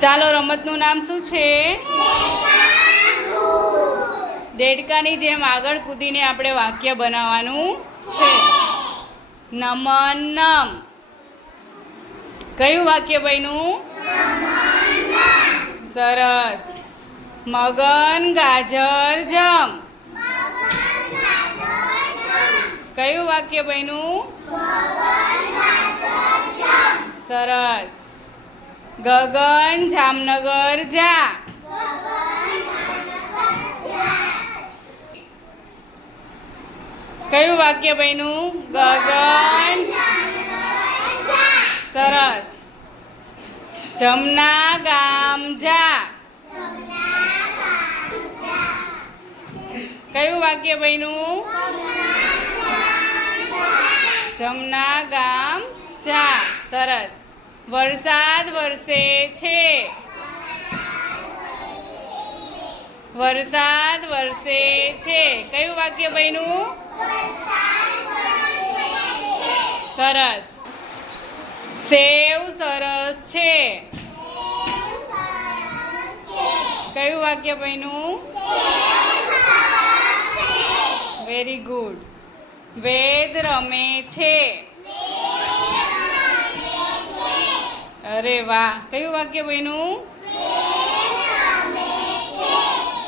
ચાલો, રમતનું નામ શું છે? દેડકાની જેમ આગળ કૂદીને આપણે વાક્ય બનાવવાનું છે. નમન નમ. કયું વાક્ય બન્યું? સરસ. મગન ગાજર જમ. કયું વાક્ય બન્યું? સરસ. ગગન જામનગર જા. કયું વાક્ય બન્યું? ગગન સરસ. જમના ગામ જા. કયું વાક્ય બન્યું? જમના ગામ વરસાદ વરસે છે. વરસાદ વરસે છે. કયું વાક્ય બન્યું? સરસ. સેવ સરસ છે. કયું વાક્ય બન્યું? Very good. વેદ રમે છે. અરે વાહ. કયું વાક્ય બન્યું?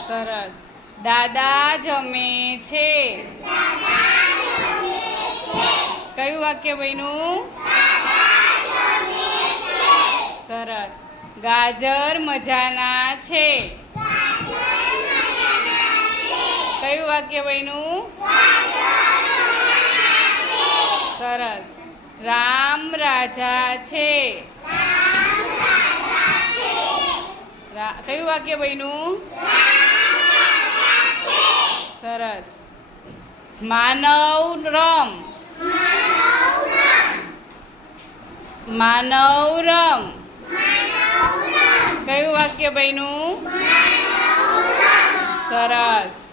સરસ. દાદા જમે છે. કયું વાક્ય બન્યું? સરસ. ગાજર મજાના છે. કયું વાક્ય બન્યું? સરસ. રામ રાજા છે. કયું વાક્ય બન્યું? સરસ. માનવ રમ. માનવ રમ. કયું વાક્ય બન્યું? સરસ.